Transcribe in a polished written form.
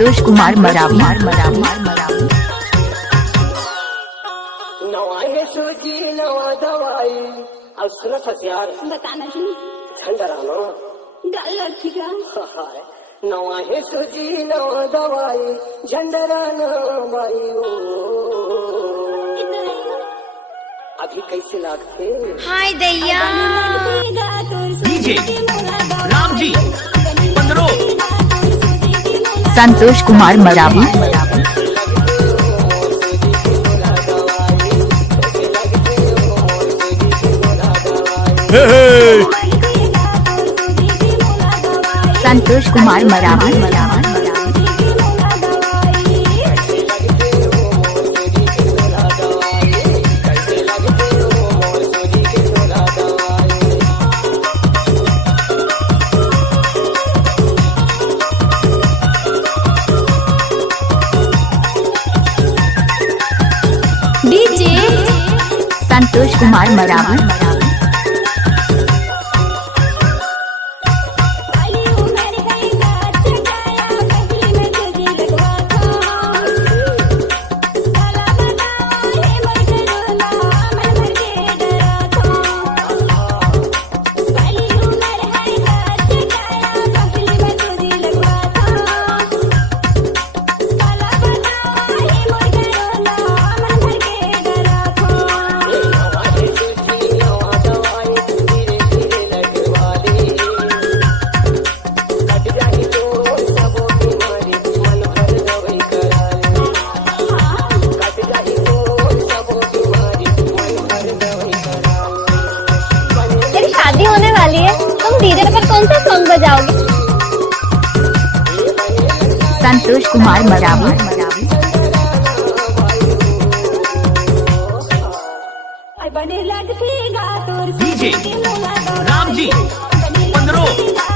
संतोष कुमार मरावी। नवा है सूजी नवा दवाई अब सुनत हथियार बताना जी झंडरानो डॉलर ठीक है नवा है सूजी नवा दवाई झंडरानो भाई अभी कैसे लागते हाय दैया डीजे राम जी 15 संतोष कुमार मरावी। संतोष कुमार मरावी। डीजे संतोष कुमार मरावी। शादी होने वाली है, तुम डीजे पर कौन सा सॉन्ग बजाओगे? संतोष कुमार मरावी। डीजे राम जी 15